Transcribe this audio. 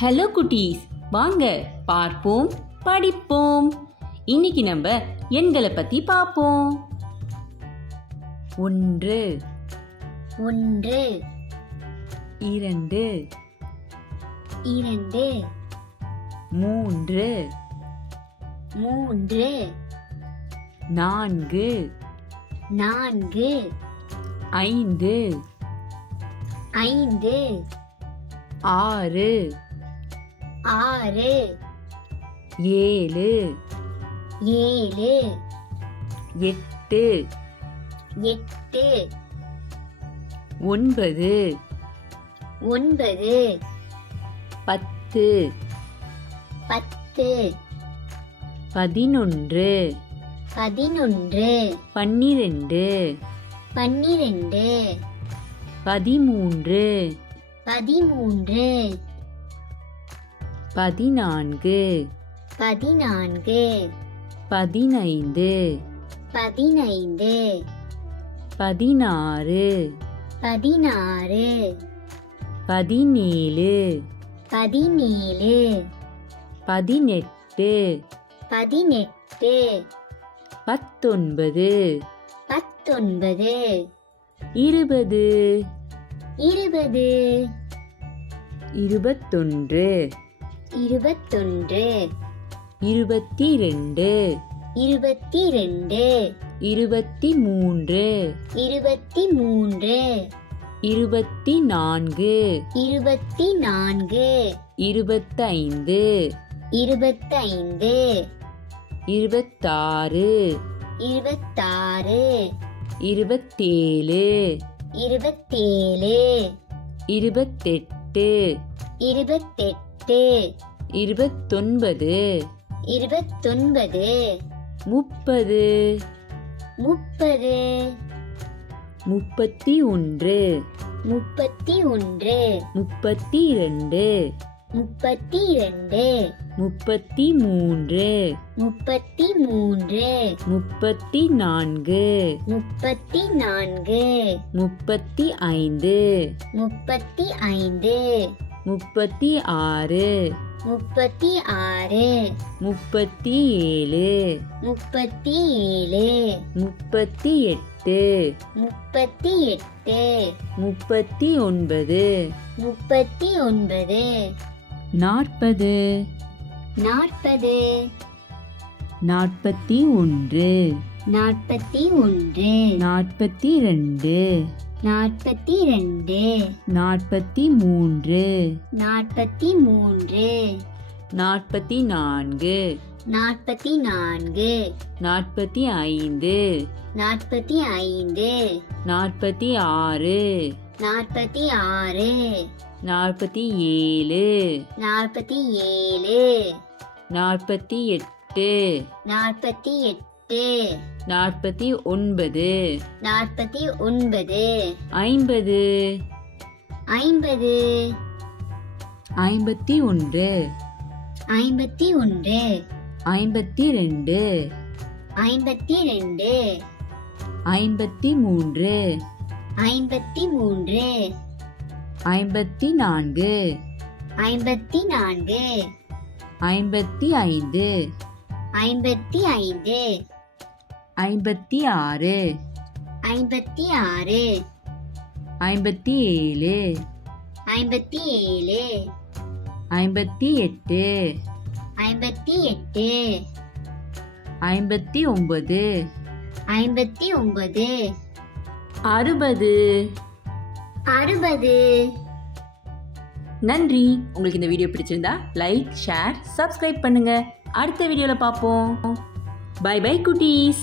Hello குட்டீஸ், வாங்க பார்ப்போம் படிப்போம். இன்னைக்கு நம்ம எண்களை பத்தி பார்ப்போம். 1 1 2 2 3 3 4 4 5 5 6 6 7 7 8 8 9 9 10 10 11 11 12 12 13 13 14 14 15 15 16 16 17 17 18 18 19 19 20 20 21 21 22 22 23 23 24 24 25 25 26 26 27 27 28 28 29 29 30 30 31 31 32 32 33 33 34 34 35 35 36 36 37 37 38 38 39 39 40 40 41 41 42 42 43 43 44 44 45 45 46 46 47 47 48 48 49 49 50 50 51 51 52 52 53 53 54 54 55 55 56 56 57 57 58 58 59 59 60. 60. நன்றி. உங்களுக்கு இந்த வீடியோ பிடிச்சிருந்தா லைக், ஷேர், சப்ஸ்கிரைப் பண்ணுங்க. அடுத்த வீடியோல பார்ப்போம். பை பை குட்டீஸ்.